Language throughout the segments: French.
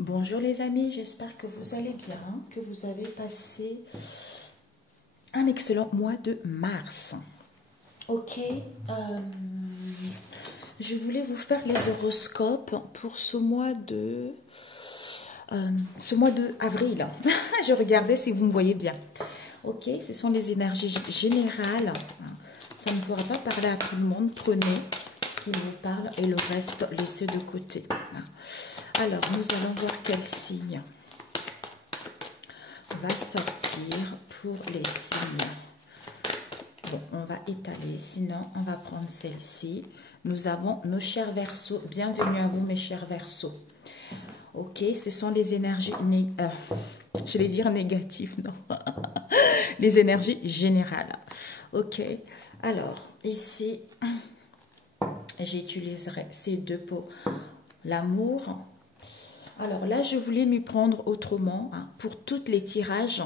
Bonjour les amis, j'espère que vous allez bien, que vous avez passé un excellent mois de mars. Ok, je voulais vous faire les horoscopes pour ce mois de avril. Je regardais si vous me voyez bien. Ok, ce sont les énergies générales. Ça ne pourra pas parler à tout le monde. Prenez ce qui vous parle et le reste, laissez de côté. Alors, nous allons voir quel signe va sortir pour les signes. Bon, on va étaler, sinon on va prendre celle-ci. Nous avons nos chers Verseaux. Bienvenue à vous, mes chers Verseaux. Ok, ce sont les énergies, je vais dire négatives, non. Les énergies générales. Ok, alors ici, j'utiliserai ces deux pour l'amour. Alors là, je voulais m'y prendre autrement pour tous les tirages.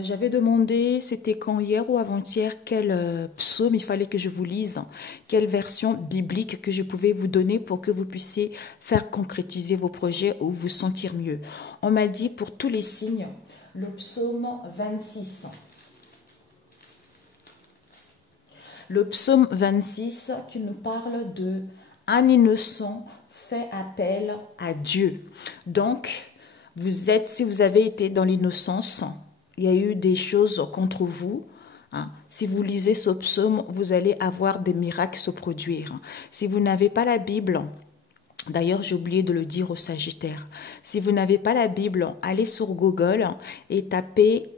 J'avais demandé, c'était quand, hier ou avant-hier, quel psaume il fallait que je vous lise, quelle version biblique que je pouvais vous donner pour que vous puissiez faire concrétiser vos projets ou vous sentir mieux. On m'a dit pour tous les signes, le psaume 26. Le psaume 26 qui nous parle de un innocent fait appel à Dieu. Donc, si vous avez été dans l'innocence, il y a eu des choses contre vous. Si vous lisez ce psaume, vous allez avoir des miracles se produire. Si vous n'avez pas la Bible, d'ailleurs j'ai oublié de le dire au Sagittaire, si vous n'avez pas la Bible, allez sur Google et tapez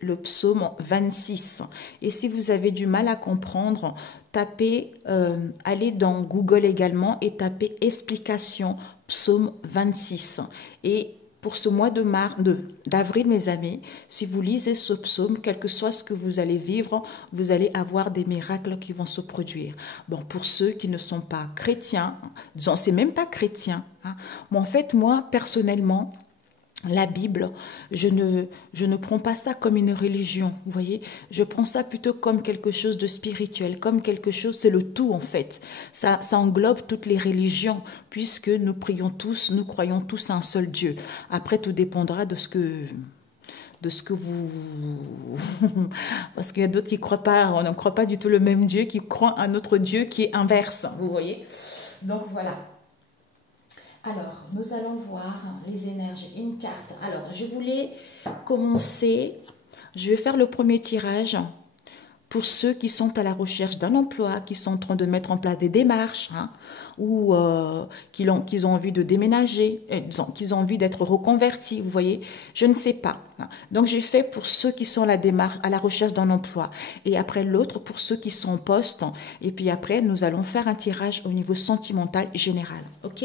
le psaume 26. Et si vous avez du mal à comprendre, allez dans Google également et tapez explication psaume 26. Et pour ce mois d'avril, mes amis, si vous lisez ce psaume, quel que soit ce que vous allez vivre, vous allez avoir des miracles qui vont se produire. Bon, pour ceux qui ne sont pas chrétiens, disons, c'est même pas chrétien. Mais en fait, moi, personnellement, la Bible, je ne prends pas ça comme une religion, vous voyez. Je prends ça plutôt comme quelque chose de spirituel, comme quelque chose, c'est le tout en fait. Ça englobe toutes les religions, puisque nous prions tous, nous croyons tous à un seul Dieu. Après, tout dépendra de ce que vous... Parce qu'il y a d'autres qui croient pas, on ne croit pas du tout le même Dieu, qui croient à un autre Dieu qui est inverse, vous voyez. Donc voilà. Alors, nous allons voir les énergies. Une carte. Alors, je voulais commencer. Je vais faire le premier tirage pour ceux qui sont à la recherche d'un emploi, qui sont en train de mettre en place des démarches, ou qui ont envie de déménager, qu'ils ont envie d'être reconvertis, vous voyez. Je ne sais pas. Donc, j'ai fait pour ceux qui sont à la recherche d'un emploi. Et après, l'autre pour ceux qui sont en poste. Et puis après, nous allons faire un tirage au niveau sentimental général. OK ?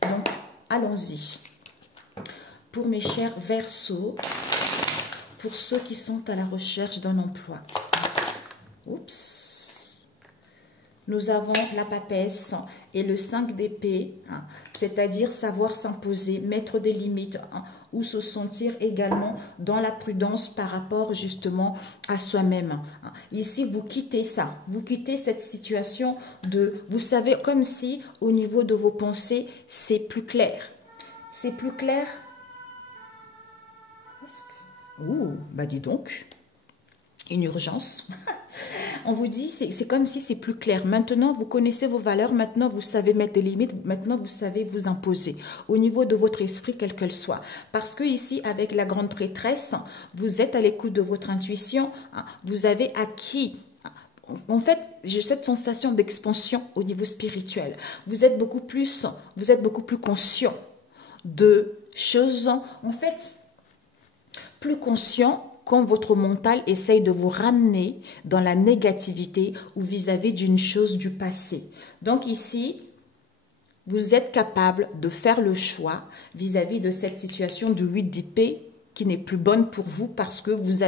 Donc, allons-y. Pour mes chers Verseaux, pour ceux qui sont à la recherche d'un emploi. Oups. Nous avons la papesse et le 5 d'épée, c'est-à-dire savoir s'imposer, mettre des limites ou se sentir également dans la prudence par rapport justement à soi-même. Ici, vous quittez ça, vous quittez cette situation vous savez, comme si au niveau de vos pensées, c'est plus clair. C'est plus clair. Ouh, bah dis donc, une urgence. On vous dit, c'est comme si c'est plus clair. Maintenant, vous connaissez vos valeurs. Maintenant, vous savez mettre des limites. Maintenant, vous savez vous imposer au niveau de votre esprit, quelle qu'elle soit. Parce que ici, avec la grande prêtresse, vous êtes à l'écoute de votre intuition. Vous avez acquis. En fait, j'ai cette sensation d'expansion au niveau spirituel. Vous êtes beaucoup plus conscient de choses. En fait, plus conscient quand votre mental essaye de vous ramener dans la négativité ou vis-à-vis d'une chose du passé. Donc ici, vous êtes capable de faire le choix vis-à-vis de cette situation du 8 d'épée qui n'est plus bonne pour vous parce que vous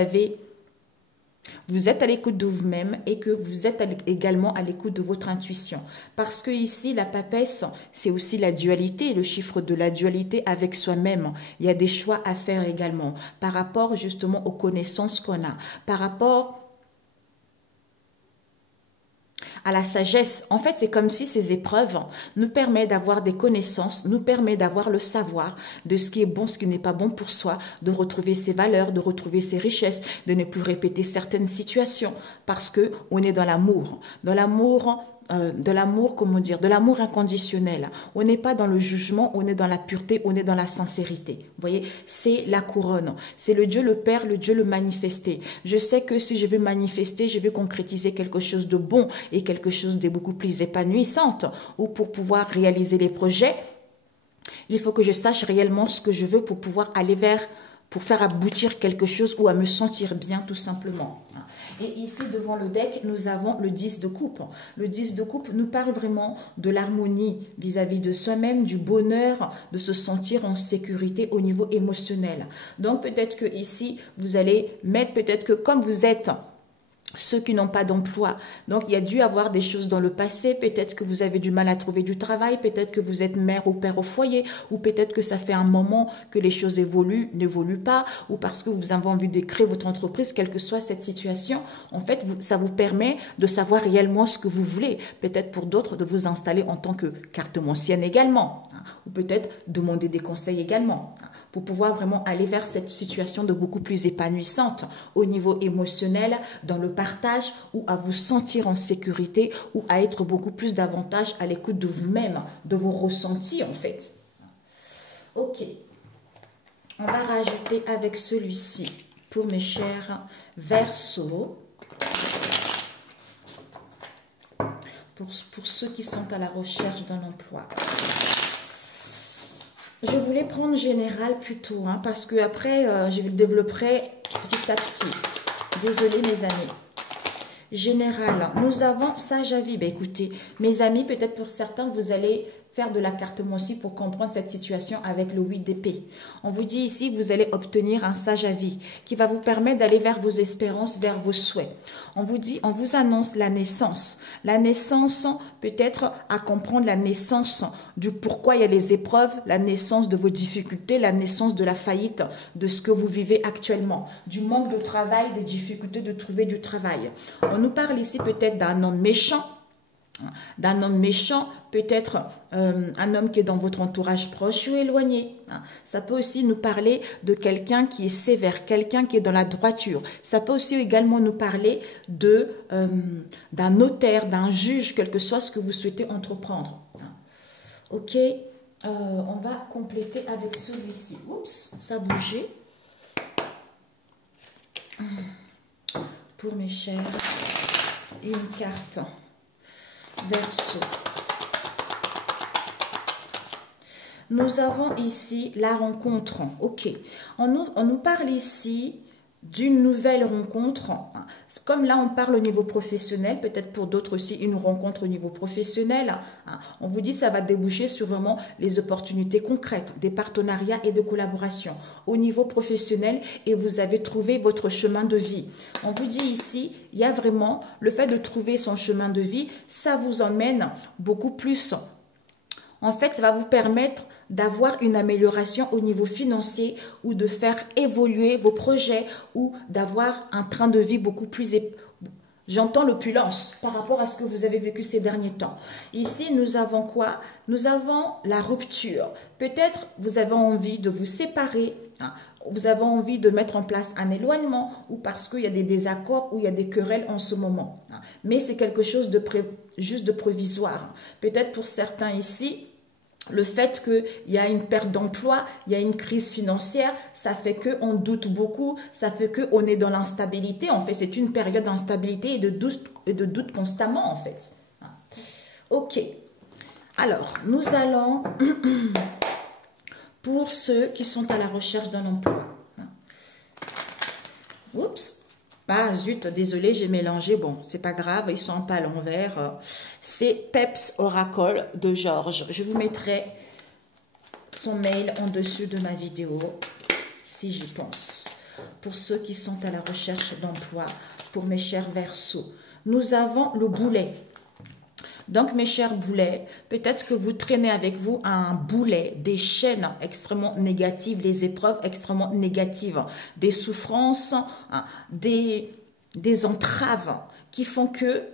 êtes à l'écoute de vous-même et que vous êtes également à l'écoute de votre intuition. Parce que ici, la papesse, c'est aussi la dualité, le chiffre de la dualité avec soi-même. Il y a des choix à faire également par rapport justement aux connaissances qu'on a, par rapport à la sagesse. En fait, c'est comme si ces épreuves nous permettent d'avoir des connaissances, nous permettent d'avoir le savoir de ce qui est bon, ce qui n'est pas bon pour soi, de retrouver ses valeurs, de retrouver ses richesses, de ne plus répéter certaines situations parce que on est dans l'amour. Dans l'amour, de l'amour, comment dire, de l'amour inconditionnel. On n'est pas dans le jugement, on est dans la pureté, on est dans la sincérité. Vous voyez, c'est la couronne. C'est le Dieu le Père, le Dieu le manifesté. Je sais que si je veux manifester, je veux concrétiser quelque chose de bon et quelque chose de beaucoup plus épanouissante, ou pour pouvoir réaliser les projets, il faut que je sache réellement ce que je veux pour pouvoir aller vers, pour faire aboutir quelque chose ou à me sentir bien tout simplement. Et ici, devant le deck, nous avons le 10 de coupe. Le 10 de coupe nous parle vraiment de l'harmonie vis-à-vis de soi-même, du bonheur, de se sentir en sécurité au niveau émotionnel. Donc, peut-être que ici, vous allez mettre, peut-être que comme vous êtes ceux qui n'ont pas d'emploi. Donc, il y a dû avoir des choses dans le passé. Peut-être que vous avez du mal à trouver du travail. Peut-être que vous êtes mère ou père au foyer. Ou peut-être que ça fait un moment que les choses n'évoluent pas. Ou parce que vous avez envie de créer votre entreprise, quelle que soit cette situation. En fait, ça vous permet de savoir réellement ce que vous voulez. Peut-être pour d'autres, de vous installer en tant que cartomancienne également. Ou peut-être demander des conseils également. Pour pouvoir vraiment aller vers cette situation de beaucoup plus épanouissante au niveau émotionnel, dans le partage, ou à vous sentir en sécurité, ou à être beaucoup plus davantage à l'écoute de vous-même, de vos ressentis en fait. Ok, on va rajouter avec celui-ci pour mes chers Verseaux. Pour ceux qui sont à la recherche d'un emploi. Je voulais prendre général plutôt, parce que après je le développerai petit à petit. Désolée mes amis. Général, nous avons sage avis. Ben, écoutez, mes amis, peut-être pour certains, vous allez faire de la cartomancie pour comprendre cette situation avec le 8 d'épée. On vous dit ici, vous allez obtenir un sage avis qui va vous permettre d'aller vers vos espérances, vers vos souhaits. On vous dit, on vous annonce la naissance. La naissance, peut-être à comprendre la naissance du pourquoi il y a les épreuves, la naissance de vos difficultés, la naissance de la faillite, de ce que vous vivez actuellement, du manque de travail, des difficultés de trouver du travail. On nous parle ici peut-être d'un homme méchant, peut-être un homme qui est dans votre entourage proche ou éloigné. Ça peut aussi nous parler de quelqu'un qui est sévère, quelqu'un qui est dans la droiture. Ça peut aussi également nous parler d'un notaire, d'un juge, quel que soit ce que vous souhaitez entreprendre. Ok, on va compléter avec celui-ci. Oups, ça a bougé. Pour mes chers, une carte. Verseau. Nous avons ici la rencontre. Ok. On nous parle ici d'une nouvelle rencontre. Comme là, on parle au niveau professionnel, peut-être pour d'autres aussi une rencontre au niveau professionnel. On vous dit que ça va déboucher sur vraiment les opportunités concrètes, des partenariats et de collaboration au niveau professionnel et vous avez trouvé votre chemin de vie. On vous dit ici, il y a vraiment le fait de trouver son chemin de vie, ça vous emmène beaucoup plus. En fait, ça va vous permettre d'avoir une amélioration au niveau financier ou de faire évoluer vos projets ou d'avoir un train de vie beaucoup plus... J'entends l'opulence par rapport à ce que vous avez vécu ces derniers temps. Ici, nous avons quoi? Nous avons la rupture. Peut-être vous avez envie de vous séparer, vous avez envie de mettre en place un éloignement ou parce qu'il y a des désaccords ou il y a des querelles en ce moment. Mais c'est quelque chose de juste de provisoire. Peut-être pour certains ici, le fait qu'il y a une perte d'emploi, il y a une crise financière, ça fait qu'on doute beaucoup, ça fait qu'on est dans l'instabilité. En fait, c'est une période d'instabilité et de doute constamment, en fait. Ok. Alors, nous allons, pour ceux qui sont à la recherche d'un emploi. Oups. Ah zut, désolé, j'ai mélangé. Bon, c'est pas grave, ils sont pas à l'envers. C'est Peps Oracle de Georges. Je vous mettrai son mail en dessus de ma vidéo, si j'y pense. Pour ceux qui sont à la recherche d'emploi, pour mes chers Verseaux. Nous avons le boulet. Donc, mes chers boulets, peut-être que vous traînez avec vous un boulet, des chaînes extrêmement négatives, des épreuves extrêmement négatives, des souffrances, des entraves qui font que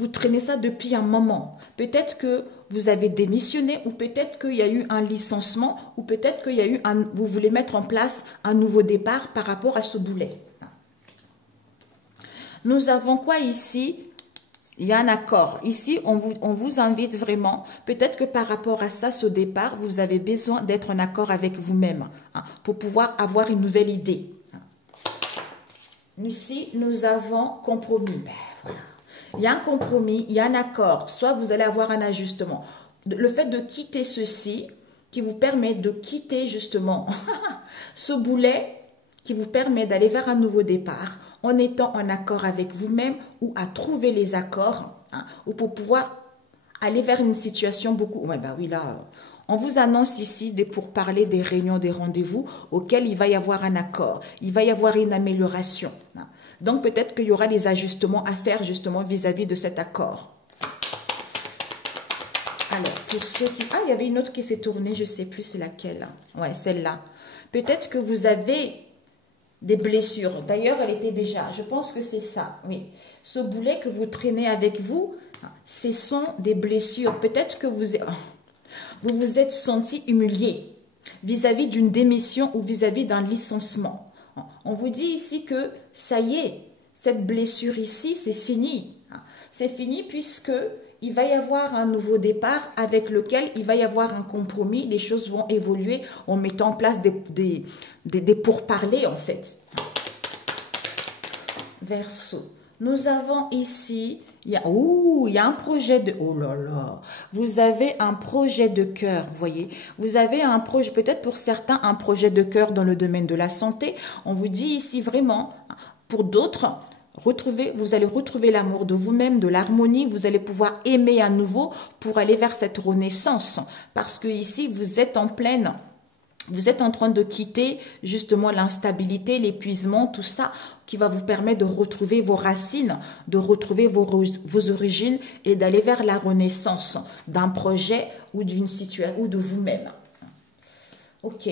vous traînez ça depuis un moment. Peut-être que vous avez démissionné ou peut-être qu'il y a eu un licenciement ou peut-être qu'il y a eu vous voulez mettre en place un nouveau départ par rapport à ce boulet. Nous avons quoi ici? Il y a un accord. Ici, on vous invite vraiment, peut-être que par rapport à ça, ce départ, vous avez besoin d'être en accord avec vous-même pour pouvoir avoir une nouvelle idée. Ici, nous avons compromis. Ben, voilà. Il y a un compromis, il y a un accord. Soit vous allez avoir un ajustement. Le fait de quitter ceci, qui vous permet de quitter justement ce boulet, qui vous permet d'aller vers un nouveau départ, en étant en accord avec vous-même ou à trouver les accords, ou pour pouvoir aller vers une situation beaucoup... Ouais, bah oui, là, on vous annonce ici des pourparlers, des réunions, des rendez-vous auxquels il va y avoir un accord, il va y avoir une amélioration. Donc, peut-être qu'il y aura des ajustements à faire justement vis-à-vis de cet accord. Alors, pour ceux qui... Ah, il y avait une autre qui s'est tournée, je ne sais plus c'est laquelle. Ouais, celle-là. Peut-être que vous avez des blessures. D'ailleurs, elle était déjà... Je pense que c'est ça, oui. Ce boulet que vous traînez avec vous, ce sont des blessures. Peut-être que vous vous êtes senti humilié vis-à-vis d'une démission ou vis-à-vis d'un licenciement. On vous dit ici que ça y est, cette blessure ici, c'est fini. C'est fini puisque il va y avoir un nouveau départ avec lequel il va y avoir un compromis. Les choses vont évoluer en mettant en place des pourparlers en fait. Verseau. Nous avons ici, il y a un projet de... Oh là là, vous avez un projet de cœur, vous voyez. Vous avez un projet, peut-être pour certains, un projet de cœur dans le domaine de la santé. On vous dit ici vraiment, pour d'autres... vous allez retrouver l'amour de vous-même, de l'harmonie, vous allez pouvoir aimer à nouveau pour aller vers cette renaissance. Parce que ici, vous êtes en train de quitter justement l'instabilité, l'épuisement, tout ça qui va vous permettre de retrouver vos racines, de retrouver vos origines et d'aller vers la renaissance d'un projet ou d'une situation ou de vous-même. Ok.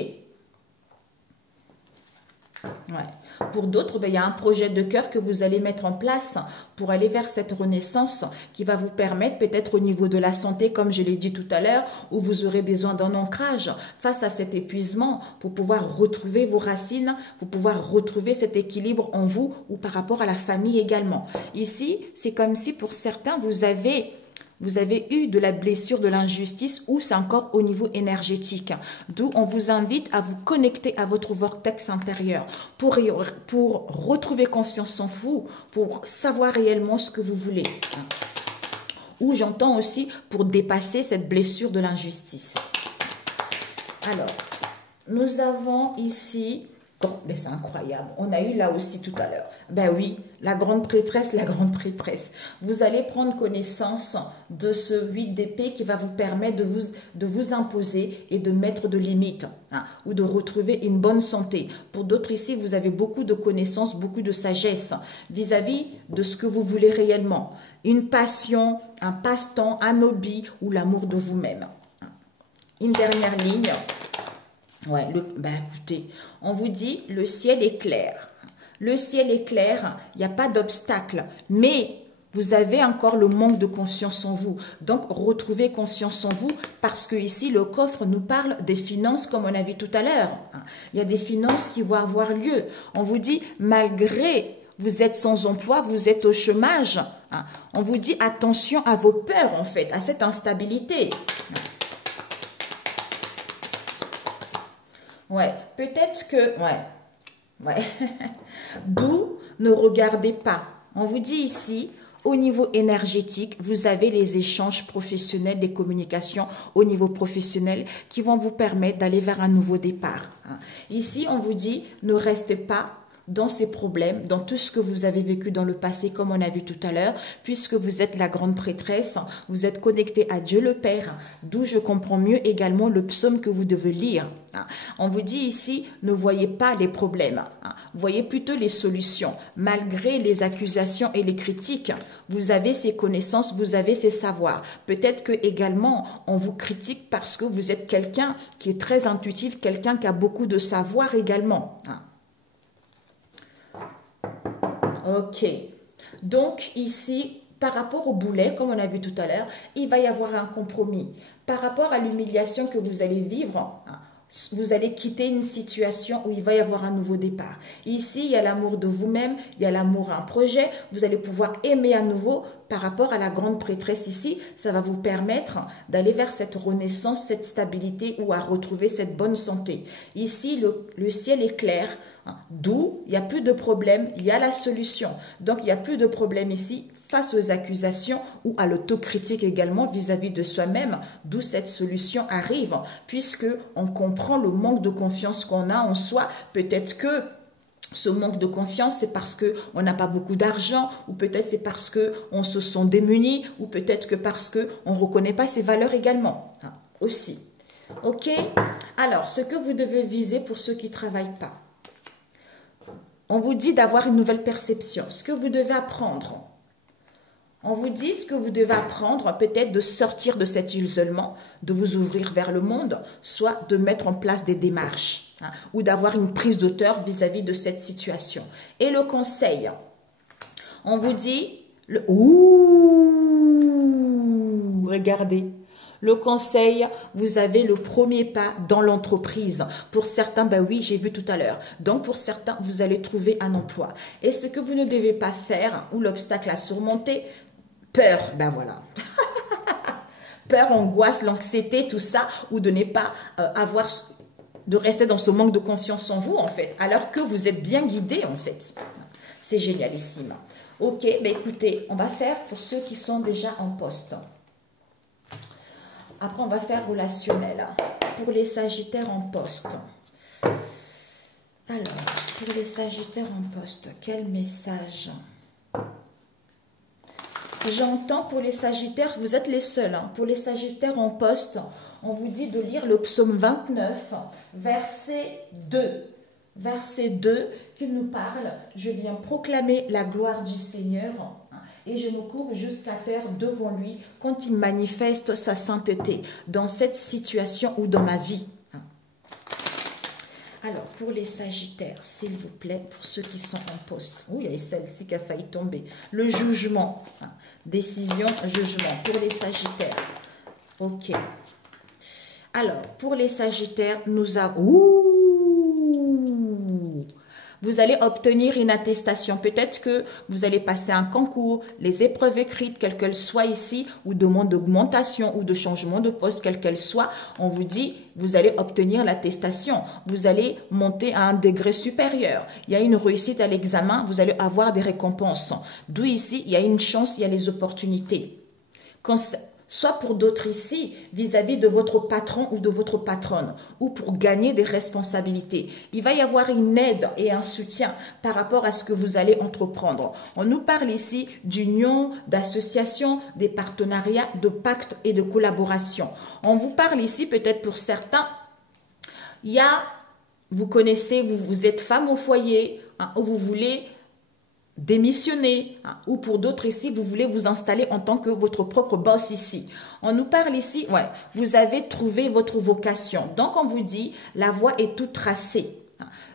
Ouais. Pour d'autres, il y a un projet de cœur que vous allez mettre en place pour aller vers cette renaissance qui va vous permettre peut-être au niveau de la santé, comme je l'ai dit tout à l'heure, où vous aurez besoin d'un ancrage face à cet épuisement pour pouvoir retrouver vos racines, pour pouvoir retrouver cet équilibre en vous ou par rapport à la famille également. Ici, c'est comme si pour certains, vous avez eu de la blessure, de l'injustice ou c'est encore au niveau énergétique. D'où on vous invite à vous connecter à votre vortex intérieur pour retrouver confiance en vous, pour savoir réellement ce que vous voulez. Ou j'entends aussi pour dépasser cette blessure de l'injustice. Alors, nous avons ici... Oh, ben c'est incroyable. On a eu là aussi tout à l'heure. Ben oui, la grande prêtresse, la grande prêtresse. Vous allez prendre connaissance de ce 8 d'épée qui va vous permettre de vous imposer et de mettre de limites ou de retrouver une bonne santé. Pour d'autres ici, vous avez beaucoup de connaissances, beaucoup de sagesse vis-à-vis de ce que vous voulez réellement. Une passion, un passe-temps, un hobby ou l'amour de vous-même. Une dernière ligne. Ouais, écoutez, on vous dit le ciel est clair. Le ciel est clair, il n'y a pas d'obstacle, mais vous avez encore le manque de confiance en vous. Donc, retrouvez confiance en vous parce que ici, le coffre nous parle des finances comme on a vu tout à l'heure. Il y a des finances qui vont avoir lieu. On vous dit, malgré vous êtes sans emploi, vous êtes au chômage, on vous dit attention à vos peurs en fait, à cette instabilité. Ouais, peut-être que... Ouais. D'où ne regardez pas. On vous dit ici, au niveau énergétique, vous avez les échanges professionnels, des communications au niveau professionnel qui vont vous permettre d'aller vers un nouveau départ. Ici, on vous dit, ne restez pas dans ces problèmes, dans tout ce que vous avez vécu dans le passé, comme on a vu tout à l'heure, puisque vous êtes la grande prêtresse, vous êtes connecté à Dieu le Père, d'où je comprends mieux également le psaume que vous devez lire. On vous dit ici, ne voyez pas les problèmes, voyez plutôt les solutions. Malgré les accusations et les critiques, vous avez ces connaissances, vous avez ces savoirs. Peut-être que également, on vous critique parce que vous êtes quelqu'un qui est très intuitif, quelqu'un qui a beaucoup de savoir également. Ok, donc ici, par rapport au boulet, comme on a vu tout à l'heure, il va y avoir un compromis. Par rapport à l'humiliation que vous allez vivre, vous allez quitter une situation où il va y avoir un nouveau départ. Ici, il y a l'amour de vous-même, il y a l'amour à un projet. Vous allez pouvoir aimer à nouveau par rapport à la grande prêtresse ici. Ça va vous permettre d'aller vers cette renaissance, cette stabilité ou à retrouver cette bonne santé. Ici, le ciel est clair, d'où il n'y a plus de problème, il y a la solution. Donc, il n'y a plus de problème ici face aux accusations ou à l'autocritique également vis-à-vis de soi-même, d'où cette solution arrive, puisque on comprend le manque de confiance qu'on a en soi. Peut-être que ce manque de confiance, c'est parce qu'on n'a pas beaucoup d'argent, ou peut-être c'est parce qu'on se sent démuni, ou peut-être que parce qu'on ne reconnaît pas ses valeurs également, aussi. Ok? Alors, ce que vous devez viser pour ceux qui ne travaillent pas. On vous dit d'avoir une nouvelle perception. Ce que vous devez apprendre. On vous dit ce que vous devez apprendre, peut-être de sortir de cet isolement, de vous ouvrir vers le monde, soit de mettre en place des démarches, ou d'avoir une prise d'auteur vis-à-vis de cette situation. Et le conseil, on vous dit, regardez, le conseil, vous avez le premier pas dans l'entreprise. Pour certains, ben oui, j'ai vu tout à l'heure. Donc, pour certains, vous allez trouver un emploi. Et ce que vous ne devez pas faire, ou l'obstacle à surmonter, peur, ben voilà. Peur, angoisse, l'anxiété, tout ça, ou de ne pas de rester dans ce manque de confiance en vous, en fait, alors que vous êtes bien guidé, en fait. C'est génialissime. Ok, ben écoutez, on va faire pour ceux qui sont déjà en poste. Après, on va faire relationnel. Pour les Sagittaires en poste. Alors, pour les Sagittaires en poste, quel message? J'entends pour les Sagittaires, vous êtes les seuls. Pour les Sagittaires en poste, on vous dit de lire le psaume 29, verset 2. Verset 2 qui nous parle, je viens proclamer la gloire du Seigneur et je me courbe jusqu'à terre devant lui quand il manifeste sa sainteté dans cette situation ou dans ma vie. Alors, pour les Sagittaires, s'il vous plaît, pour ceux qui sont en poste. Oui, il y a celle-ci qui a failli tomber. Le jugement. Décision, jugement. Pour les Sagittaires. Ok. Alors, pour les Sagittaires, nous avons... Vous allez obtenir une attestation. Peut-être que vous allez passer un concours, les épreuves écrites, quelles qu'elles soient ici, ou demande d'augmentation ou de changement de poste, quelle qu'elle soit. On vous dit, vous allez obtenir l'attestation. Vous allez monter à un degré supérieur. Il y a une réussite à l'examen, vous allez avoir des récompenses. D'où ici, il y a une chance, il y a les opportunités. Soit pour d'autres ici, vis-à-vis de votre patron ou de votre patronne, ou pour gagner des responsabilités. Il va y avoir une aide et un soutien par rapport à ce que vous allez entreprendre. On nous parle ici d'union, d'association, des partenariats, de pactes et de collaboration. On vous parle ici, peut-être pour certains, il y a, vous connaissez, vous êtes femme au foyer, où vous voulez démissionner, ou pour d'autres ici, vous voulez vous installer en tant que votre propre boss ici. On nous parle ici, ouais, vous avez trouvé votre vocation. Donc, on vous dit, la voie est toute tracée.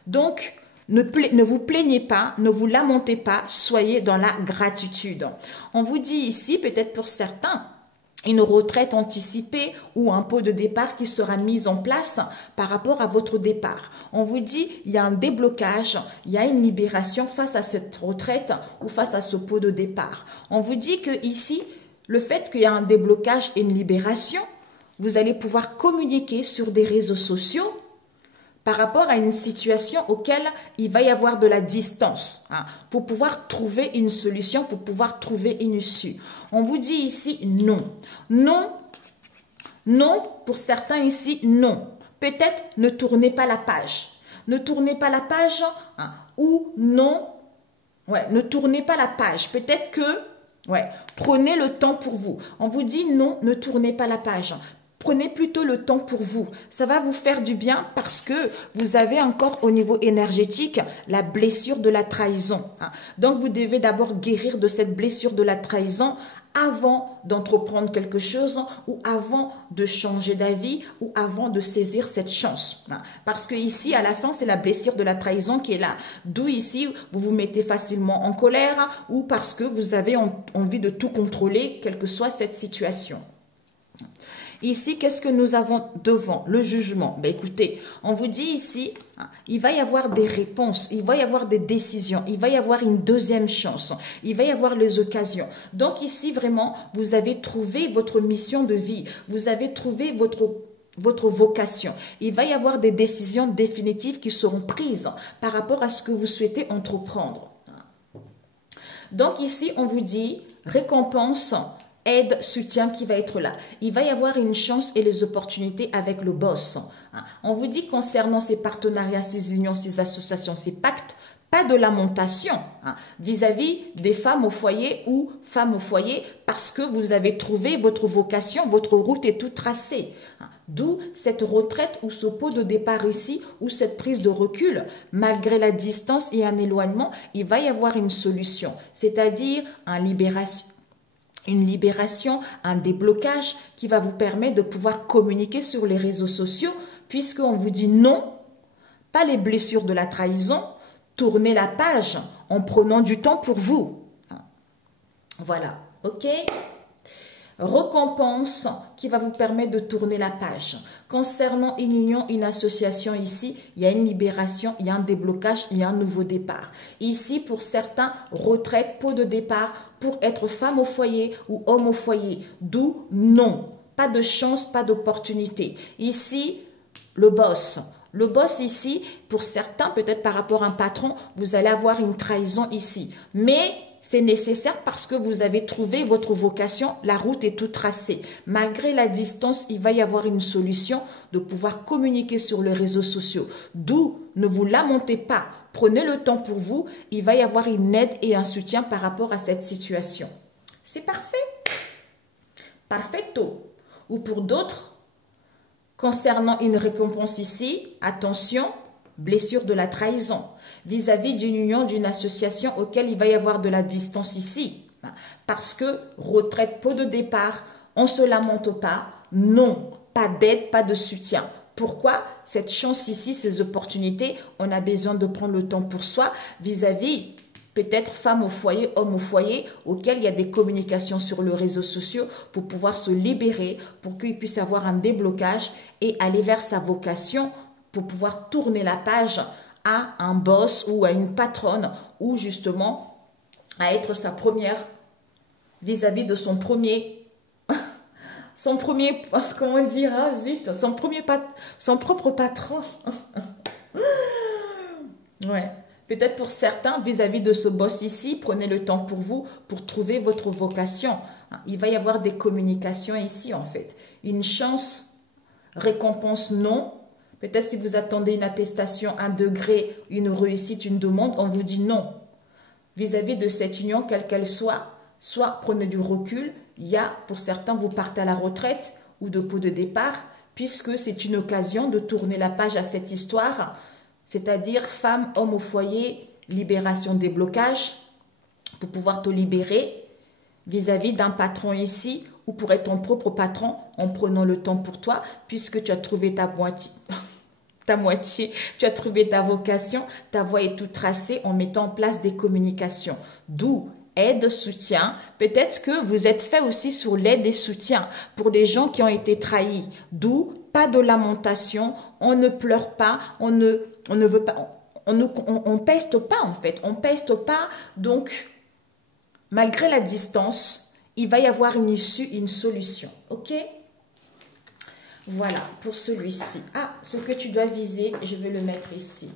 Donc, ne vous plaignez pas, ne vous lamentez pas, soyez dans la gratitude. On vous dit ici, peut-être pour certains, une retraite anticipée ou un pot de départ qui sera mis en place par rapport à votre départ. On vous dit, il y a un déblocage, il y a une libération face à cette retraite ou face à ce pot de départ. On vous dit que ici, le fait qu'il y a un déblocage et une libération, vous allez pouvoir communiquer sur des réseaux sociaux par rapport à une situation auquel il va y avoir de la distance, pour pouvoir trouver une solution, pour pouvoir trouver une issue. On vous dit ici non. Non, non, pour certains ici, non. Peut-être ne tournez pas la page. Ne tournez pas la page, ou non, ouais, ne tournez pas la page. Peut-être que, ouais, prenez le temps pour vous. On vous dit non, ne tournez pas la page. Prenez plutôt le temps pour vous. Ça va vous faire du bien parce que vous avez encore au niveau énergétique la blessure de la trahison. Donc, vous devez d'abord guérir de cette blessure de la trahison avant d'entreprendre quelque chose ou avant de changer d'avis ou avant de saisir cette chance. Parce que ici, à la fin, c'est la blessure de la trahison qui est là. D'où ici, vous vous mettez facilement en colère ou parce que vous avez envie de tout contrôler, quelle que soit cette situation. Ici, qu'est-ce que nous avons devant? Le jugement. Ben, écoutez, on vous dit ici, il va y avoir des réponses, il va y avoir des décisions, il va y avoir une deuxième chance, il va y avoir les occasions. Donc ici, vraiment, vous avez trouvé votre mission de vie, vous avez trouvé votre vocation. Il va y avoir des décisions définitives qui seront prises par rapport à ce que vous souhaitez entreprendre. Donc ici, on vous dit récompense, aide, soutien qui va être là. Il va y avoir une chance et les opportunités avec le boss. On vous dit concernant ces partenariats, ces unions, ces associations, ces pactes, pas de lamentation vis-à-vis des femmes au foyer ou femmes au foyer parce que vous avez trouvé votre vocation, votre route est toute tracée. D'où cette retraite ou ce pot de départ ici ou cette prise de recul. Malgré la distance et un éloignement, il va y avoir une solution, c'est-à-dire une libération, un déblocage qui va vous permettre de pouvoir communiquer sur les réseaux sociaux puisqu'on vous dit non, pas les blessures de la trahison, tournez la page en prenant du temps pour vous. Voilà, ok? Récompense qui va vous permettre de tourner la page. Concernant une union, une association ici, il y a une libération, il y a un déblocage, il y a un nouveau départ. Ici, pour certains, retraite, pot de départ pour être femme au foyer ou homme au foyer. D'où non, pas de chance, pas d'opportunité. Ici, le boss. Le boss ici, pour certains, peut-être par rapport à un patron, vous allez avoir une trahison ici. Mais c'est nécessaire parce que vous avez trouvé votre vocation, la route est toute tracée. Malgré la distance, il va y avoir une solution de pouvoir communiquer sur les réseaux sociaux. D'où, ne vous lamentez pas, prenez le temps pour vous, il va y avoir une aide et un soutien par rapport à cette situation. C'est parfait. Perfecto. Ou pour d'autres, concernant une récompense ici, attention, blessure de la trahison, vis-à-vis d'une union, d'une association auquel il va y avoir de la distance ici. Parce que retraite, pot de départ, on ne se lamente pas, non, pas d'aide, pas de soutien. Pourquoi? Cette chance ici, ces opportunités, on a besoin de prendre le temps pour soi vis-à-vis peut-être femme au foyer, homme au foyer, auquel il y a des communications sur les réseaux sociaux pour pouvoir se libérer, pour qu'il puisse avoir un déblocage et aller vers sa vocation pour pouvoir tourner la page à un boss ou à une patronne ou justement à être sa première vis-à-vis de son premier, comment dire, zut, son propre patron. Ouais. Peut-être pour certains, vis-à-vis de ce boss ici, prenez le temps pour vous, pour trouver votre vocation. Il va y avoir des communications ici, en fait. Une chance, récompense, non. Peut-être si vous attendez une attestation, un degré, une réussite, une demande, on vous dit non. Vis-à-vis de cette union, quelle qu'elle soit prenez du recul. Il y a, pour certains, vous partez à la retraite ou de pot de départ, puisque c'est une occasion de tourner la page à cette histoire. C'est-à-dire femme, homme au foyer, libération, déblocage, pour pouvoir te libérer vis-à-vis d'un patron ici, ou pour être ton propre patron en prenant le temps pour toi, puisque tu as trouvé ta moitié, tu as trouvé ta vocation, ta voie est toute tracée en mettant en place des communications. D'où aide, soutien. Peut-être que vous êtes fait aussi sur l'aide et soutien pour des gens qui ont été trahis. D'où pas de lamentation, on ne pleure pas, on ne veut pas, on peste pas en fait, on peste pas. Donc, malgré la distance, il va y avoir une issue, une solution. Ok? Voilà, pour celui-ci. Ah, ce que tu dois viser, je vais le mettre ici.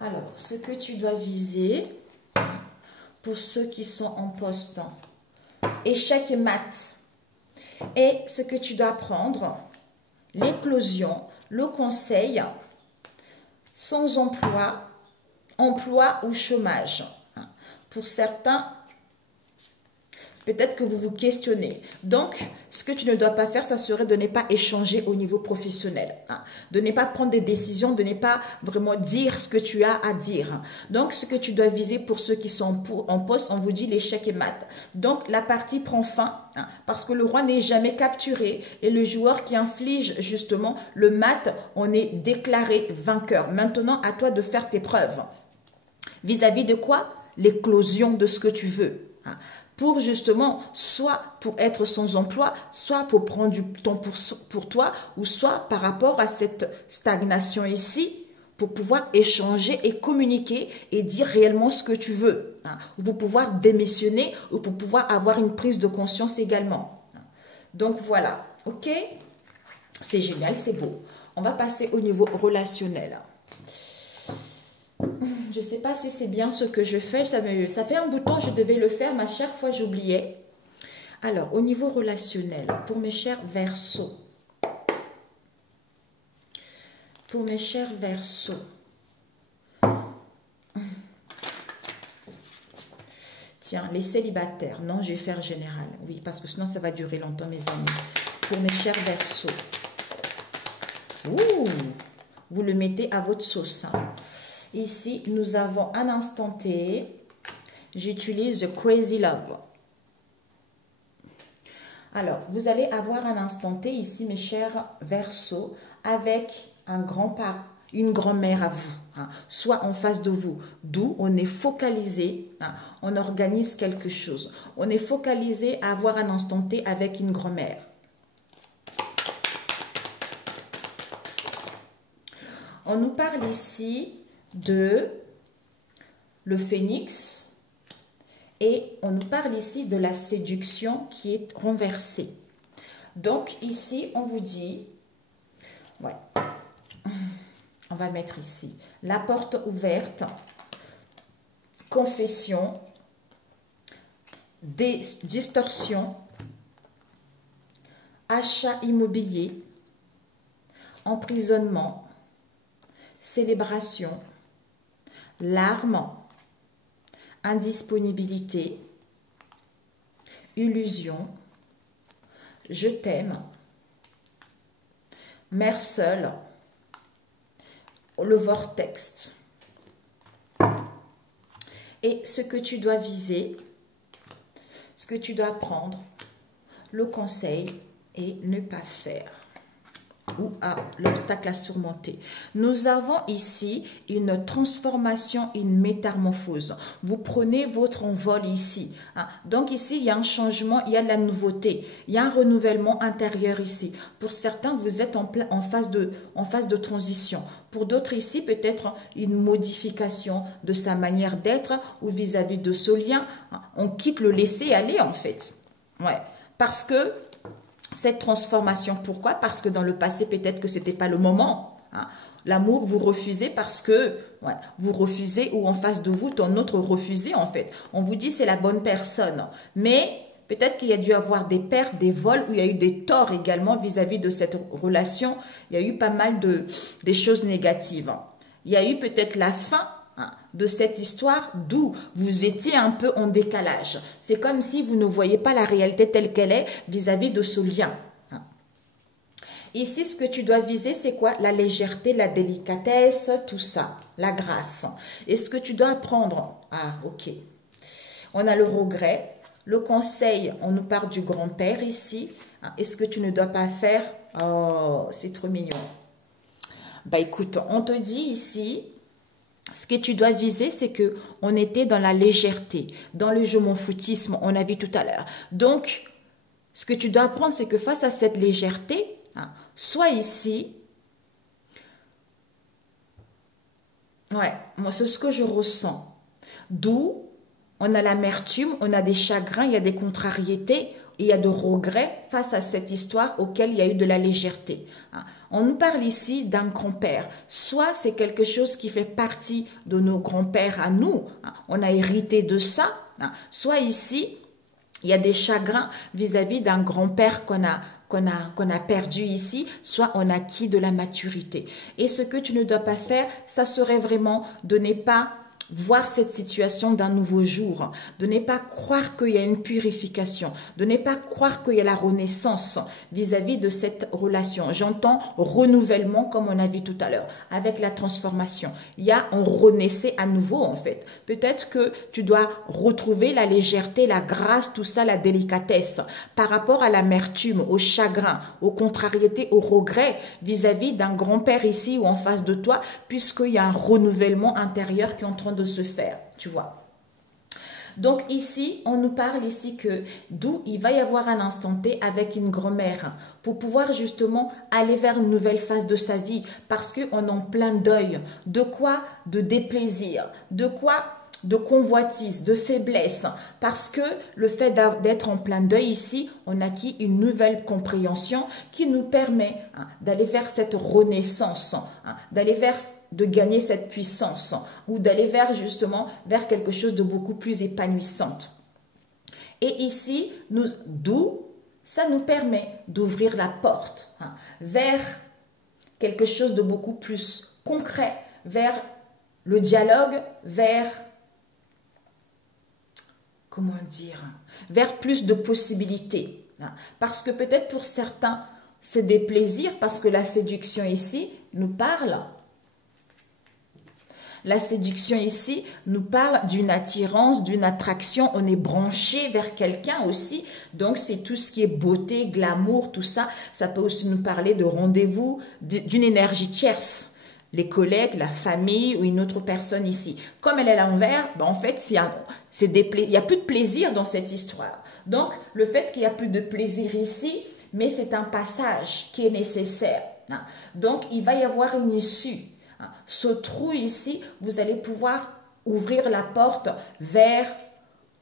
Alors, ce que tu dois viser, pour ceux qui sont en poste, échec et maths. Et ce que tu dois apprendre, l'éclosion, le conseil, sans emploi, emploi ou chômage. Pour certains, Peut-être que vous vous questionnez. Donc, ce que tu ne dois pas faire, ça serait de ne pas échanger au niveau professionnel. Hein. De ne pas prendre des décisions, de ne pas vraiment dire ce que tu as à dire. Donc, ce que tu dois viser pour ceux qui sont en poste, on vous dit l'échec et mat. Donc, la partie prend fin hein, parce que le roi n'est jamais capturé et le joueur qui inflige justement le mat, on est déclaré vainqueur. Maintenant, à toi de faire tes preuves. Vis-à-vis de quoi? L'éclosion de ce que tu veux. Hein. Pour justement, soit pour être sans emploi, soit pour prendre du temps pour toi, ou soit par rapport à cette stagnation ici, pour pouvoir échanger et communiquer et dire réellement ce que tu veux. Hein, ou pour pouvoir démissionner, ou pour pouvoir avoir une prise de conscience également. Donc voilà, ok? C'est génial, c'est beau. On va passer au niveau relationnel. Je ne sais pas si c'est bien ce que je fais. Ça fait un bout de temps que je devais le faire, mais à chaque fois j'oubliais. Alors, au niveau relationnel, pour mes chers Verseaux. Pour mes chers Verseaux. Tiens, les célibataires. Non, je vais faire général. Oui, parce que sinon ça va durer longtemps, mes amis. Pour mes chers Verseaux. Ouh, vous le mettez à votre sauce. Hein. Ici, nous avons un instant T. J'utilise Crazy Love. Alors, vous allez avoir un instant T ici, mes chers Verseaux, avec un grand-père, une grand-mère à vous, hein, soit en face de vous. D'où on est focalisé, hein, on organise quelque chose. On est focalisé à avoir un instant T avec une grand-mère. On nous parle ici de le phénix et on nous parle ici de la séduction qui est renversée. Donc ici, on vous dit, ouais, on va mettre ici, la porte ouverte, confession, distorsion, achat immobilier, emprisonnement, célébration, larmes, indisponibilité, illusion, je t'aime, mère seule, le vortex. Et ce que tu dois viser, ce que tu dois prendre, le conseil et ne pas faire. Ou à l'obstacle à surmonter. Nous avons ici une transformation, une métamorphose. Vous prenez votre envol ici. Hein. Donc ici, il y a un changement, il y a de la nouveauté. Il y a un renouvellement intérieur ici. Pour certains, vous êtes en phase de transition. Pour d'autres ici, peut-être une modification de sa manière d'être ou vis-à-vis de ce lien. Hein. On quitte le laisser aller en fait. Ouais. Parce que cette transformation, pourquoi? Parce que dans le passé, peut-être que ce n'était pas le moment. Hein. L'amour, vous refusez parce que ouais, vous refusez ou en face de vous, ton autre refusé en fait. On vous dit c'est la bonne personne. Mais peut-être qu'il y a dû avoir des pertes, des vols, ou il y a eu des torts également vis-à-vis de cette relation. Il y a eu pas mal des choses négatives. Il y a eu peut-être la fin de cette histoire d'où vous étiez un peu en décalage. C'est comme si vous ne voyez pas la réalité telle qu'elle est vis-à-vis de ce lien. Ici, ce que tu dois viser, c'est quoi? La légèreté, la délicatesse, tout ça, la grâce. Et ce que tu dois apprendre, ah ok, on a le regret, le conseil, on nous parle du grand-père ici. Et ce que tu ne dois pas faire, oh, c'est trop mignon. Bah écoute, on te dit ici, ce que tu dois viser, c'est que on était dans la légèreté, dans le je m'en foutisme, on a vu tout à l'heure. Donc, ce que tu dois apprendre, c'est que face à cette légèreté, hein, sois ici. Ouais, moi, c'est ce que je ressens. D'où on a l'amertume, on a des chagrins, il y a des contrariétés, il y a de regrets face à cette histoire auquel il y a eu de la légèreté. On nous parle ici d'un grand-père. Soit c'est quelque chose qui fait partie de nos grands-pères à nous, on a hérité de ça, soit ici, il y a des chagrins vis-à-vis d'un grand-père qu'on a perdu ici, soit on a acquis de la maturité. Et ce que tu ne dois pas faire, ça serait vraiment de ne pas voir cette situation d'un nouveau jour, de ne pas croire qu'il y a une purification, de ne pas croire qu'il y a la renaissance vis-à-vis de cette relation. J'entends renouvellement comme on a vu tout à l'heure, avec la transformation. Il y a on renaissait à nouveau en fait. Peut-être que tu dois retrouver la légèreté, la grâce, tout ça, la délicatesse par rapport à l'amertume, au chagrin, aux contrariétés, au regret vis-à-vis d'un grand-père ici ou en face de toi, puisqu'il y a un renouvellement intérieur qui est en train de se faire, tu vois. Donc ici, on nous parle ici que d'où il va y avoir un instant T avec une grand-mère pour pouvoir justement aller vers une nouvelle phase de sa vie parce qu'on est en plein deuil. De quoi? De déplaisir. De quoi? De convoitise, de faiblesse, parce que le fait d'être en plein deuil ici, on acquis une nouvelle compréhension qui nous permet d'aller vers cette renaissance, d'aller vers de gagner cette puissance ou d'aller vers justement vers quelque chose de beaucoup plus épanouissant. Et ici, d'où ça nous permet d'ouvrir la porte vers quelque chose de beaucoup plus concret, vers le dialogue, vers comment dire, vers plus de possibilités. Parce que peut-être pour certains, c'est des plaisirs, parce que la séduction ici nous parle. La séduction ici nous parle d'une attirance, d'une attraction. On est branché vers quelqu'un aussi. Donc, c'est tout ce qui est beauté, glamour, tout ça. Ça peut aussi nous parler de rendez-vous, d'une énergie tierce. Les collègues, la famille ou une autre personne ici. Comme elle est à l'envers, ben en fait, il n'y a plus de plaisir dans cette histoire. Donc, le fait qu'il n'y a plus de plaisir ici, mais c'est un passage qui est nécessaire. Donc, il va y avoir une issue. Ce trou ici, vous allez pouvoir ouvrir la porte vers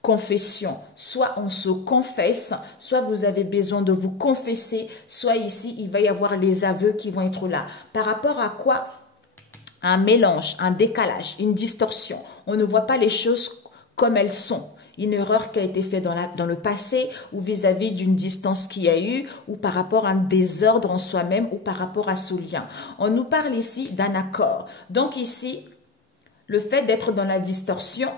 confession. Soit on se confesse, soit vous avez besoin de vous confesser, soit ici, il va y avoir les aveux qui vont être là. Par rapport à quoi? Un mélange, un décalage, une distorsion. On ne voit pas les choses comme elles sont. Une erreur qui a été faite dans le passé ou vis-à-vis d'une distance qu'il y a eu ou par rapport à un désordre en soi-même ou par rapport à ce lien. On nous parle ici d'un accord. Donc ici, le fait d'être dans la distorsion,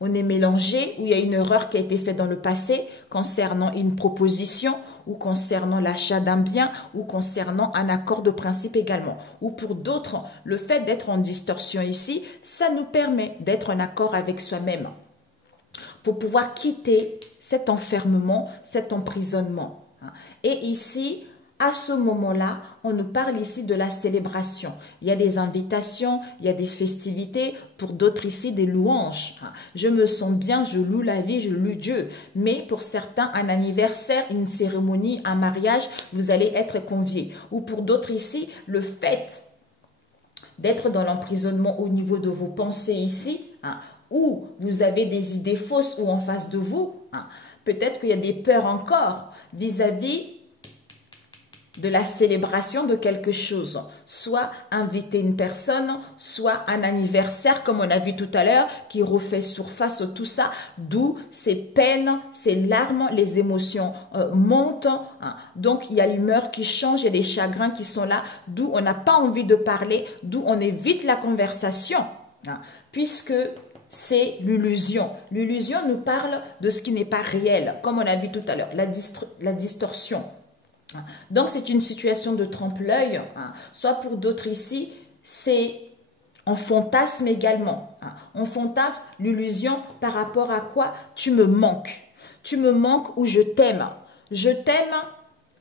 on est mélangé ou il y a une erreur qui a été faite dans le passé concernant une proposition ou concernant l'achat d'un bien ou concernant un accord de principe également. Ou pour d'autres, le fait d'être en distorsion ici, ça nous permet d'être en accord avec soi-même pour pouvoir quitter cet enfermement, cet emprisonnement. Et ici, à ce moment-là, on nous parle ici de la célébration. Il y a des invitations, il y a des festivités, pour d'autres ici des louanges. Je me sens bien, je loue la vie, je loue Dieu. Mais pour certains, un anniversaire, une cérémonie, un mariage, vous allez être conviés. Ou pour d'autres ici, le fait d'être dans l'emprisonnement au niveau de vos pensées ici, où vous avez des idées fausses ou en face de vous, peut-être qu'il y a des peurs encore vis-à-vis de la célébration de quelque chose, soit inviter une personne, soit un anniversaire comme on a vu tout à l'heure qui refait surface tout ça, d'où ces peines, ces larmes, les émotions montent, donc il y a l'humeur qui change, il y a les chagrins qui sont là, d'où on n'a pas envie de parler, d'où on évite la conversation, puisque c'est l'illusion. L'illusion nous parle de ce qui n'est pas réel, comme on a vu tout à l'heure, la distorsion. Donc, c'est une situation de trompe-l'œil. Soit pour d'autres ici, c'est on fantasme également. On fantasme l'illusion par rapport à quoi? Tu me manques. Tu me manques ou je t'aime. Je t'aime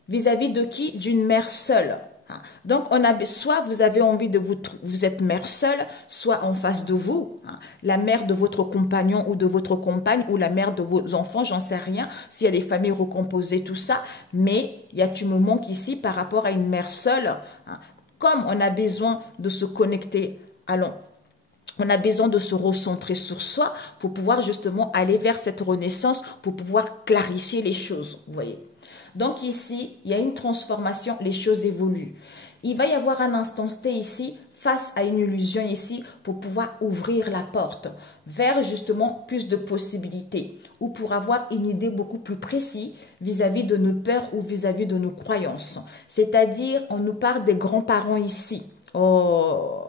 vis-à-vis de qui? D'une mère seule. Donc, soit vous avez envie de vous êtes mère seule, soit en face de vous, la mère de votre compagnon ou de votre compagne ou la mère de vos enfants, j'en sais rien, s'il y a des familles recomposées, tout ça, mais tu me manques ici par rapport à une mère seule, comme on a besoin de se connecter, on a besoin de se recentrer sur soi pour pouvoir justement aller vers cette renaissance, pour pouvoir clarifier les choses, vous voyez. Donc ici, il y a une transformation, les choses évoluent. Il va y avoir un instant T ici, face à une illusion ici, pour pouvoir ouvrir la porte vers justement plus de possibilités ou pour avoir une idée beaucoup plus précise vis-à-vis de nos peurs ou vis-à-vis de nos croyances. C'est-à-dire, on nous parle des grands-parents ici. Oh,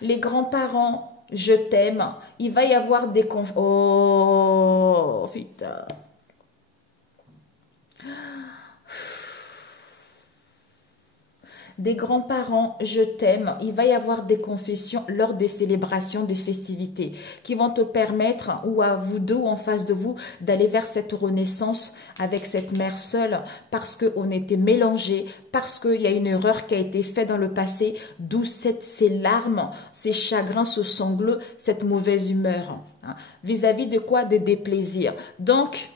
les grands-parents je t'aime. Il va y avoir des conflits. Oh, putain. Des grands-parents, je t'aime. Il va y avoir des confessions lors des célébrations, des festivités qui vont te permettre, ou à vous deux ou en face de vous, d'aller vers cette renaissance avec cette mère seule parce qu'on était mélangés, parce qu'il y a une erreur qui a été faite dans le passé, d'où ces larmes, ces chagrins, ce sanglot, cette mauvaise humeur. Vis-à-vis de quoi? Des déplaisirs. Donc,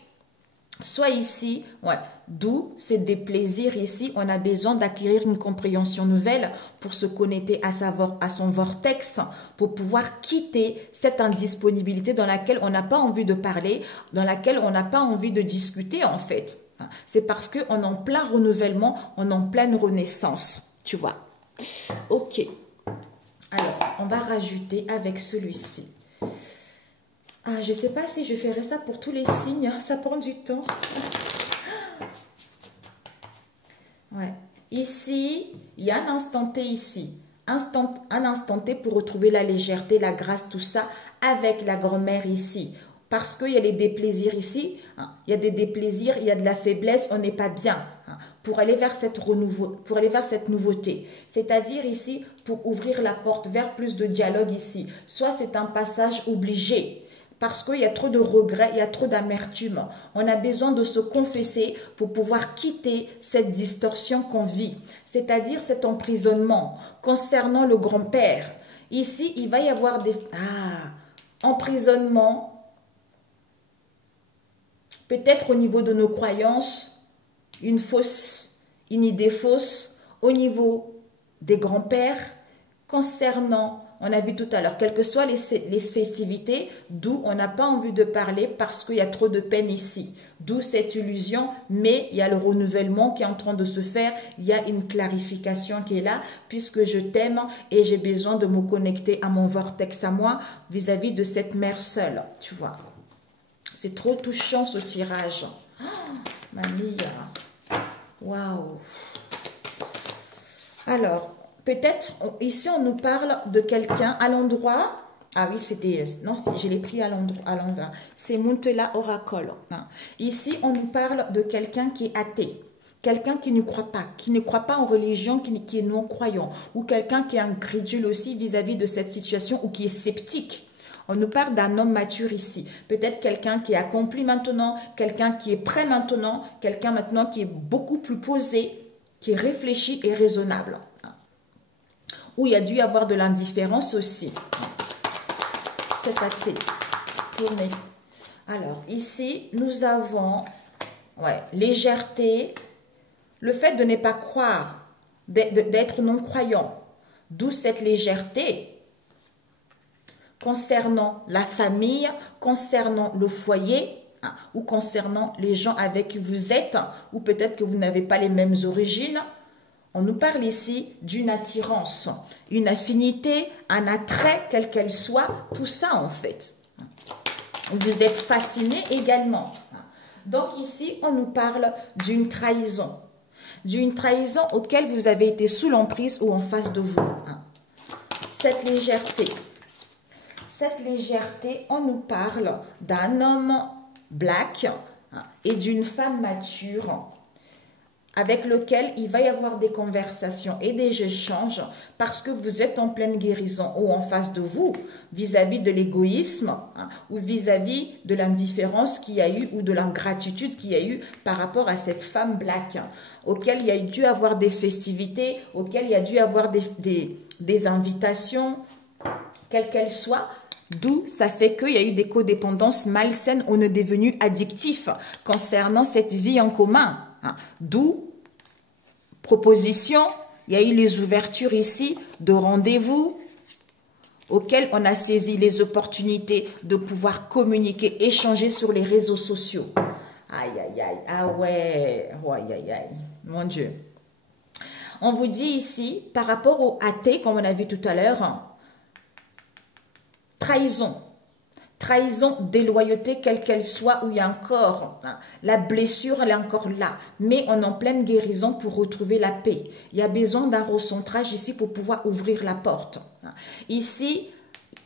soit ici, ouais, d'où c'est des plaisirs ici, on a besoin d'acquérir une compréhension nouvelle pour se connecter à son vortex, pour pouvoir quitter cette indisponibilité dans laquelle on n'a pas envie de parler, dans laquelle on n'a pas envie de discuter en fait. C'est parce qu'on est en plein renouvellement, on est en pleine renaissance, tu vois. Ok, alors on va rajouter avec celui-ci. Ah, je ne sais pas si je ferai ça pour tous les signes, ça prend du temps. Ouais. Ici, il y a un instant T ici. Un instant T pour retrouver la légèreté, la grâce, tout ça, avec la grand-mère ici. Parce qu'il y a les déplaisirs ici, hein. Il y a des déplaisirs, il y a de la faiblesse, on n'est pas bien. Hein, pour aller vers cette nouveauté. C'est-à-dire ici, pour ouvrir la porte vers plus de dialogue ici. Soit c'est un passage obligé. Parce qu'il y a trop de regrets, il y a trop d'amertume. On a besoin de se confesser pour pouvoir quitter cette distorsion qu'on vit. C'est-à-dire cet emprisonnement concernant le grand-père. Ici, il va y avoir des... emprisonnement. Peut-être au niveau de nos croyances, une idée fausse. Au niveau des grands-pères, concernant... On a vu tout à l'heure, quelles que soient les festivités, d'où on n'a pas envie de parler parce qu'il y a trop de peine ici. D'où cette illusion, mais il y a le renouvellement qui est en train de se faire. Il y a une clarification qui est là, puisque je t'aime et j'ai besoin de me connecter à mon vortex à moi vis-à-vis de cette mère seule, tu vois. C'est trop touchant ce tirage. Oh, mamie. Waouh. Alors... Peut-être, ici, on nous parle de quelqu'un à l'endroit. Ah oui, c'était... Non, je l'ai pris à l'endroit. C'est Muntela Oracle. Ici, on nous parle de quelqu'un qui est athée. Quelqu'un qui ne croit pas en religion, qui est non-croyant. Ou quelqu'un qui est incrédule aussi vis-à-vis de cette situation ou qui est sceptique. On nous parle d'un homme mature ici. Peut-être quelqu'un qui est accompli maintenant, quelqu'un qui est prêt maintenant, quelqu'un maintenant qui est beaucoup plus posé, qui est réfléchi et raisonnable. Où il y a dû y avoir de l'indifférence aussi. C'est athée. Tournez. Alors, ici, nous avons légèreté, le fait de ne pas croire, d'être non-croyant. D'où cette légèreté concernant la famille, concernant le foyer, ou concernant les gens avec qui vous êtes, ou peut-être que vous n'avez pas les mêmes origines. On nous parle ici d'une attirance, une affinité, un attrait, quelle qu'elle soit, tout ça en fait. Vous êtes fasciné également. Donc ici, on nous parle d'une trahison auquel vous avez été sous l'emprise ou en face de vous. Cette légèreté, on nous parle d'un homme black et d'une femme mature, avec lequel il va y avoir des conversations et des échanges parce que vous êtes en pleine guérison ou en face de vous vis-à-vis de l'égoïsme ou vis-à-vis de l'indifférence qu'il y a eu ou de l'ingratitude qu'il y a eu par rapport à cette femme black auquel il y a dû avoir des festivités, auquel il y a dû avoir des invitations, quelles qu'elles soient. D'où ça fait qu'il y a eu des codépendances malsaines, on est devenu addictif concernant cette vie en commun. D'où proposition, il y a eu les ouvertures ici de rendez-vous auxquels on a saisi les opportunités de pouvoir communiquer, échanger sur les réseaux sociaux. Aïe, aïe, aïe, ah ouais, aïe, aïe, aïe, mon Dieu. On vous dit ici, par rapport au athée, comme on a vu tout à l'heure, trahison. Trahison, déloyauté, quelle qu'elle soit, où il y a encore, la blessure, elle est encore là. Mais on est en pleine guérison pour retrouver la paix. Il y a besoin d'un recentrage ici pour pouvoir ouvrir la porte. Ici,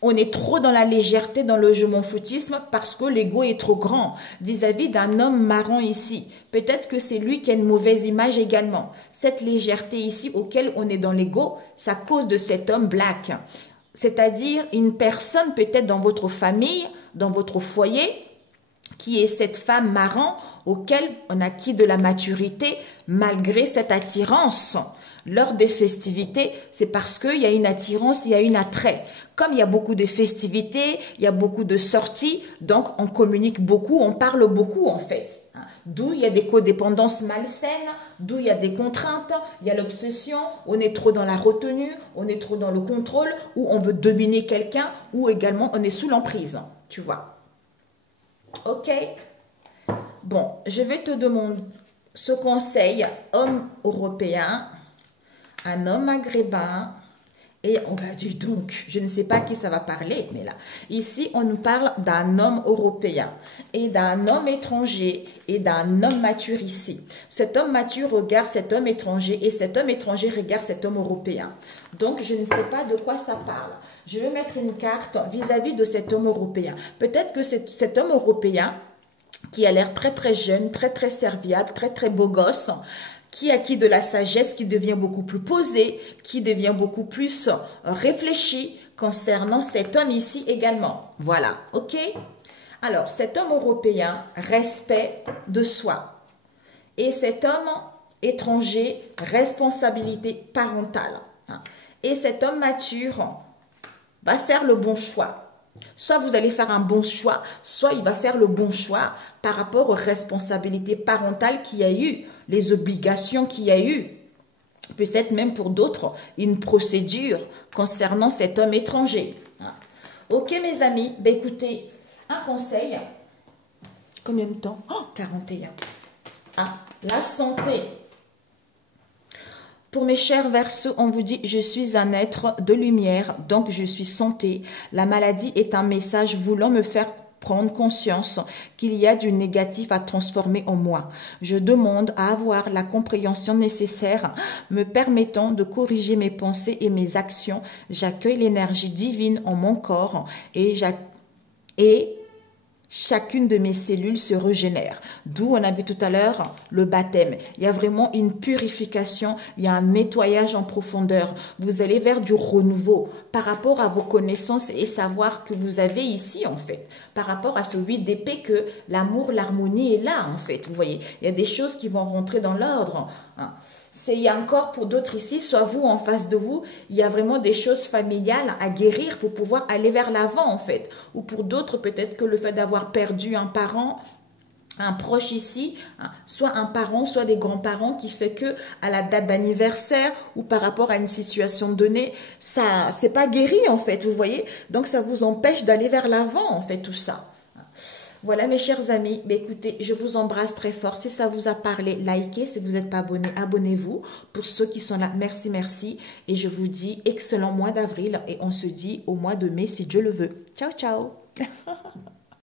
On est trop dans la légèreté, dans le je m'en foutisme parce que l'ego est trop grand vis-à-vis d'un homme marrant ici. Peut-être que c'est lui qui a une mauvaise image également. Cette légèreté ici auquel on est dans l'ego, c'est à cause de cet homme black. C'est-à-dire une personne peut-être dans votre famille, dans votre foyer, qui est cette femme marrant auquel on acquis de la maturité malgré cette attirance. Lors des festivités, c'est parce qu'il y a une attirance, il y a une attrait. Comme il y a beaucoup de festivités, il y a beaucoup de sorties, donc on communique beaucoup, on parle beaucoup en fait. D'où il y a des codépendances malsaines, d'où il y a des contraintes, il y a l'obsession, on est trop dans la retenue, on est trop dans le contrôle, ou on veut dominer quelqu'un, ou également on est sous l'emprise, tu vois. Ok? Bon, je vais te demander ce conseil, homme européen, un homme maghrébin, et on va dire donc, je ne sais pas qui ça va parler, mais là, ici, on nous parle d'un homme européen et d'un homme étranger et d'un homme mature ici. Cet homme mature regarde cet homme étranger et cet homme étranger regarde cet homme européen. Donc, je ne sais pas de quoi ça parle. Je vais mettre une carte vis-à-vis de cet homme européen. Peut-être que cet homme européen, qui a l'air très très jeune, très très serviable, très très beau gosse, qui acquit de la sagesse, qui devient beaucoup plus posé, qui devient beaucoup plus réfléchi concernant cet homme ici également. Voilà, ok? Alors, cet homme européen, respect de soi. Et cet homme étranger, responsabilité parentale. Et cet homme mature va faire le bon choix. Soit vous allez faire un bon choix, soit il va faire le bon choix par rapport aux responsabilités parentales qu'il y a eu, les obligations qu'il y a eu. Peut-être même pour d'autres, une procédure concernant cet homme étranger. Ok mes amis, ben écoutez, un conseil. Combien de temps? Oh, 41. La santé. Pour mes chers Verseaux, on vous dit « Je suis un être de lumière, donc je suis santé. La maladie est un message voulant me faire prendre conscience qu'il y a du négatif à transformer en moi. Je demande à avoir la compréhension nécessaire me permettant de corriger mes pensées et mes actions. J'accueille l'énergie divine en mon corps et chacune de mes cellules se régénère. D'où on a vu tout à l'heure le baptême. Il y a vraiment une purification, il y a un nettoyage en profondeur. Vous allez vers du renouveau par rapport à vos connaissances et savoir que vous avez ici en fait. Par rapport à ce 8 d'épée que l'amour, l'harmonie est là en fait. Vous voyez, il y a des choses qui vont rentrer dans l'ordre. Il y a encore pour d'autres ici, soit vous en face de vous, il y a vraiment des choses familiales à guérir pour pouvoir aller vers l'avant en fait. Ou pour d'autres, peut-être que le fait d'avoir perdu un parent, un proche ici, soit un parent, soit des grands-parents qui fait que à la date d'anniversaire ou par rapport à une situation donnée, ça c'est pas guéri en fait, vous voyez. Donc ça vous empêche d'aller vers l'avant en fait tout ça. Voilà mes chers amis, écoutez, je vous embrasse très fort. Si ça vous a parlé, likez. Si vous n'êtes pas abonné, abonnez-vous. Pour ceux qui sont là, merci, merci. Et je vous dis excellent mois d'avril et on se dit au mois de mai si Dieu le veut. Ciao, ciao.